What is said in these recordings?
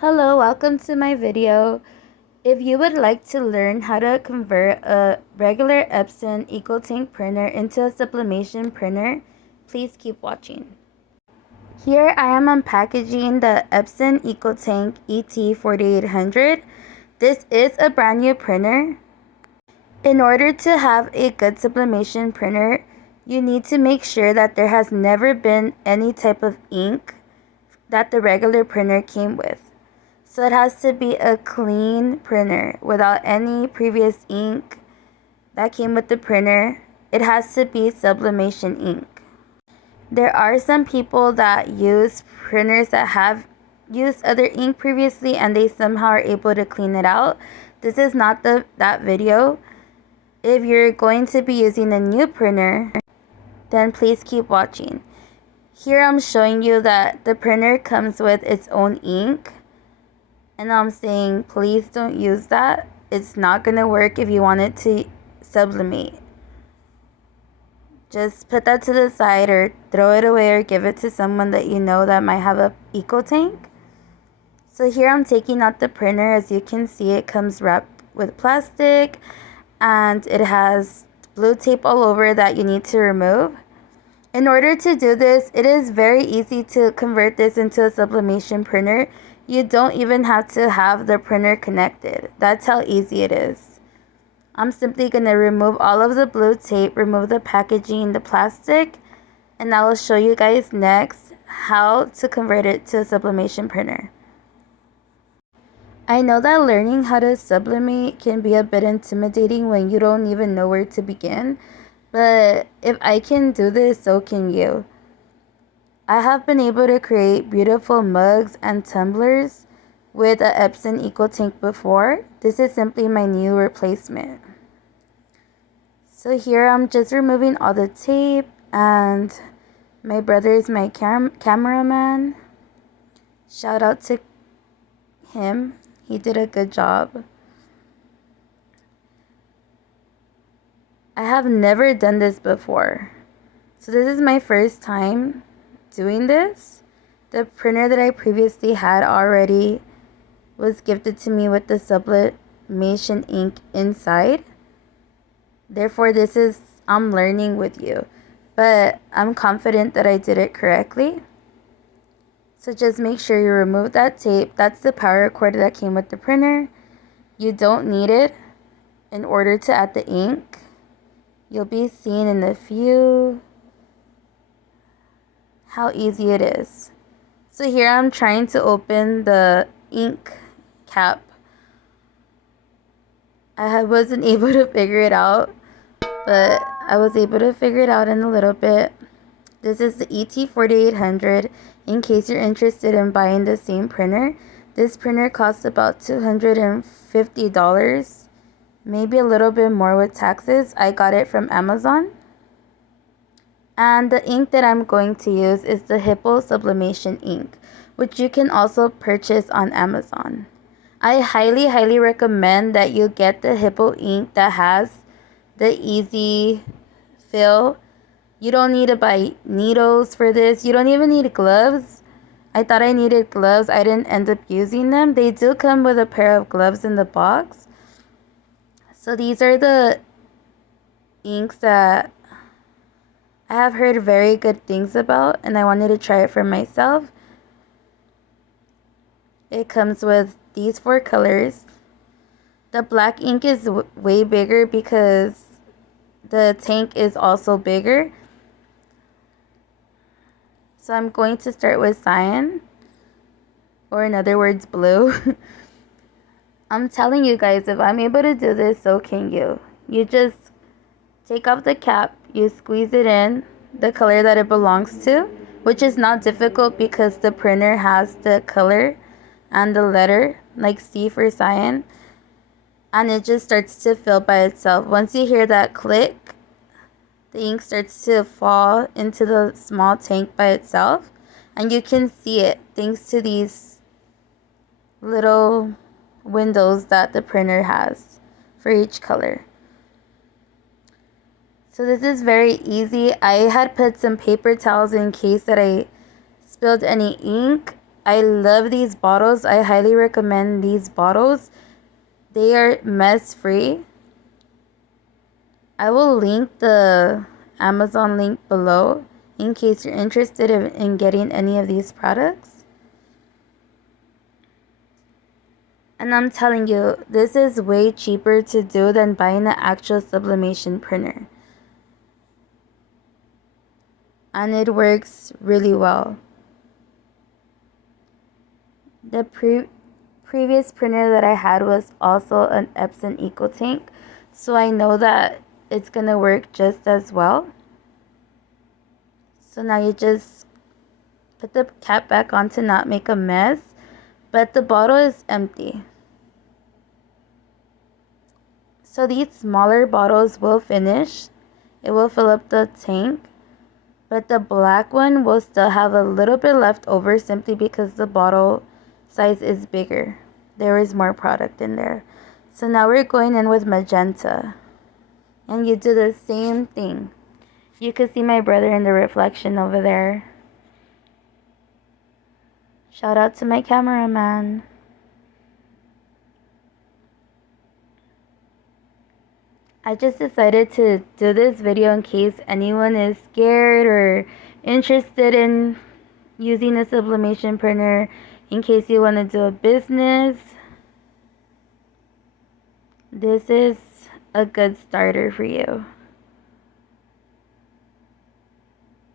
Hello, welcome to my video. If you would like to learn how to convert a regular Epson Ecotank printer into a sublimation printer, please keep watching. Here I am unpackaging the Epson Ecotank ET4800. This is a brand new printer. In order to have a good sublimation printer, you need to make sure that there has never been any type of ink that the regular printer came with. So it has to be a clean printer without any previous ink that came with the printer. It has to be sublimation ink. There are some people that use printers that have used other ink previously and they somehow are able to clean it out. This is not that video. If you're going to be using a new printer, then please keep watching. Here I'm showing you that the printer comes with its own ink. And I'm saying, please don't use that. It's not going to work if you want it to sublimate. Just put that to the side or throw it away or give it to someone that you know that might have a Ecotank. So here I'm taking out the printer. As you can see, it comes wrapped with plastic and it has blue tape all over that you need to remove. In order to do this, it is very easy to convert this into a sublimation printer. You don't even have to have the printer connected. That's how easy it is. I'm simply going to remove all of the blue tape, remove the packaging, the plastic, and I will show you guys next how to convert it to a sublimation printer. I know that learning how to sublimate can be a bit intimidating when you don't even know where to begin, but if I can do this, so can you. I have been able to create beautiful mugs and tumblers with an Epson Ecotank before. This is simply my new replacement. So here I'm just removing all the tape, and my brother is my cameraman. Shout out to him. He did a good job. I have never done this before. So this is my first time doing this. The printer that I previously had already was gifted to me with the sublimation ink inside. Therefore, I'm learning with you, but I'm confident that I did it correctly. So just make sure you remove that tape. That's the power cord that came with the printer. You don't need it in order to add the ink. You'll be seeing in a few how easy it is. So here I'm trying to open the ink cap. I wasn't able to figure it out, but I was able to figure it out in a little bit. This is the ET4800. In case you're interested in buying the same printer, this printer costs about $250, maybe a little bit more with taxes. I got it from Amazon. And the ink that I'm going to use is the Hippo Sublimation ink, which you can also purchase on Amazon. I highly recommend that you get the Hippo ink that has the easy fill. You don't need to buy needles for this. You don't even need gloves. I thought I needed gloves. I didn't end up using them. They do come with a pair of gloves in the box. So these are the inks that I have heard very good things about, and I wanted to try it for myself. It comes with these 4 colors. The black ink is way bigger because the tank is also bigger. So I'm going to start with cyan, or in other words, blue. I'm telling you guys, if I'm able to do this, so can you. You just take off the cap, you squeeze it in the color that it belongs to, which is not difficult because the printer has the color and the letter, like C for cyan, and it just starts to fill by itself. Once you hear that click, the ink starts to fall into the small tank by itself, and you can see it thanks to these little windows that the printer has for each color. So this is very easy. I had put some paper towels in case that I spilled any ink. I love these bottles. I highly recommend these bottles. They are mess free. I will link the Amazon link below in case you're interested in getting any of these products. And I'm telling you, this is way cheaper to do than buying an actual sublimation printer. And it works really well. The previous printer that I had was also an Epson Ecotank, so I know that it's gonna work just as well. So now you just put the cap back on to not make a mess, but the bottle is empty. So these smaller bottles will finish. It will fill up the tank, but the black one will still have a little bit left over simply because the bottle size is bigger. There is more product in there. So now we're going in with magenta. And you do the same thing. You can see my brother in the reflection over there. Shout out to my cameraman. I just decided to do this video in case anyone is scared or interested in using a sublimation printer, in case you want to do a business. This is a good starter for you.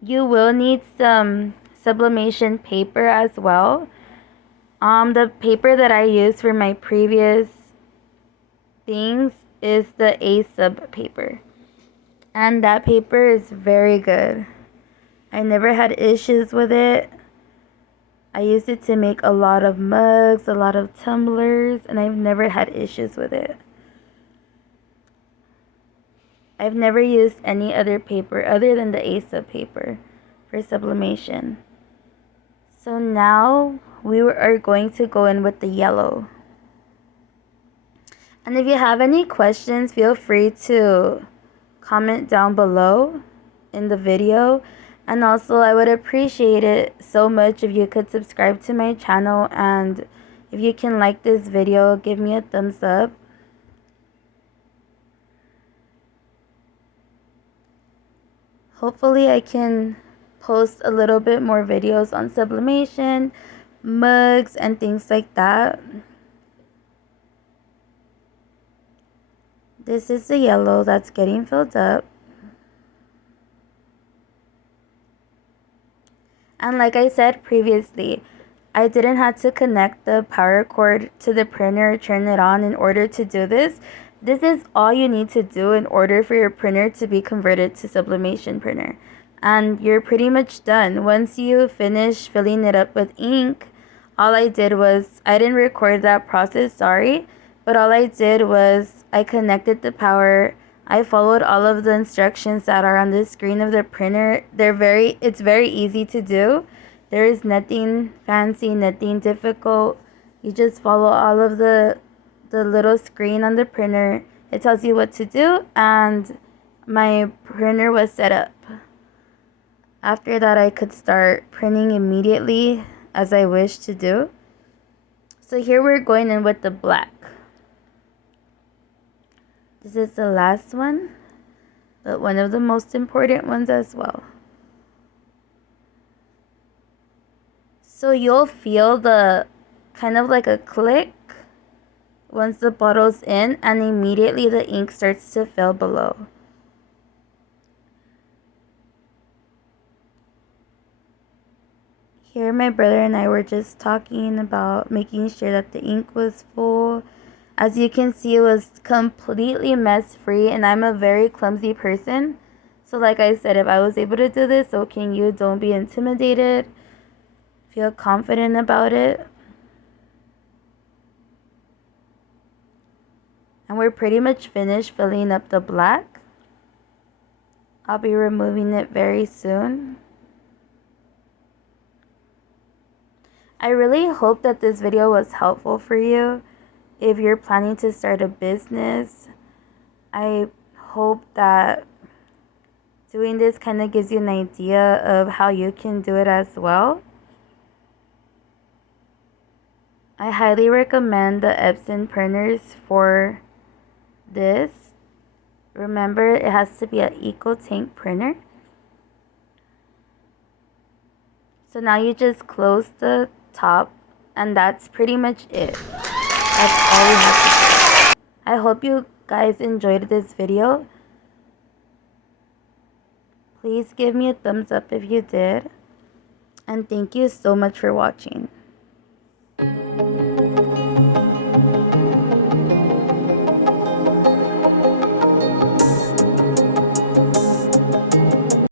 You will need some sublimation paper as well. The paper that I used for my previous things is the A-sub paper. And that paper is very good. I never had issues with it. I used it to make a lot of mugs, a lot of tumblers, and I've never had issues with it. I've never used any other paper other than the A-sub paper for sublimation. So now we are going to go in with the yellow. And if you have any questions, feel free to comment down below in the video. And also, I would appreciate it so much if you could subscribe to my channel, and if you can like this video, give me a thumbs up. Hopefully I can post a little bit more videos on sublimation, mugs, and things like that. This is the yellow that's getting filled up. And like I said previously, I didn't have to connect the power cord to the printer or turn it on in order to do this. This is all you need to do in order for your printer to be converted to sublimation printer. And you're pretty much done. Once you finish filling it up with ink, all I did was, I didn't record that process, sorry, but all I did was I connected the power. I followed all of the instructions that are on the screen of the printer. It's very easy to do. There is nothing fancy, nothing difficult. You just follow all of the little screen on the printer. It tells you what to do, and my printer was set up. After that, I could start printing immediately as I wish to do. So here we're going in with the black. This is the last one, but one of the most important ones as well. So you'll feel the kind of like a click once the bottle's in, and immediately the ink starts to fill below. Here my brother and I were just talking about making sure that the ink was full. As you can see, it was completely mess free, and I'm a very clumsy person. So like I said, if I was able to do this, so can you. Don't be intimidated. Feel confident about it. And we're pretty much finished filling up the black. I'll be removing it very soon. I really hope that this video was helpful for you. If you're planning to start a business, I hope that doing this kind of gives you an idea of how you can do it as well. I highly recommend the Epson printers for this. Remember, it has to be an Ecotank printer. So now you just close the top, and that's pretty much it. That's all we have to do. I hope you guys enjoyed this video. Please give me a thumbs up if you did. And thank you so much for watching.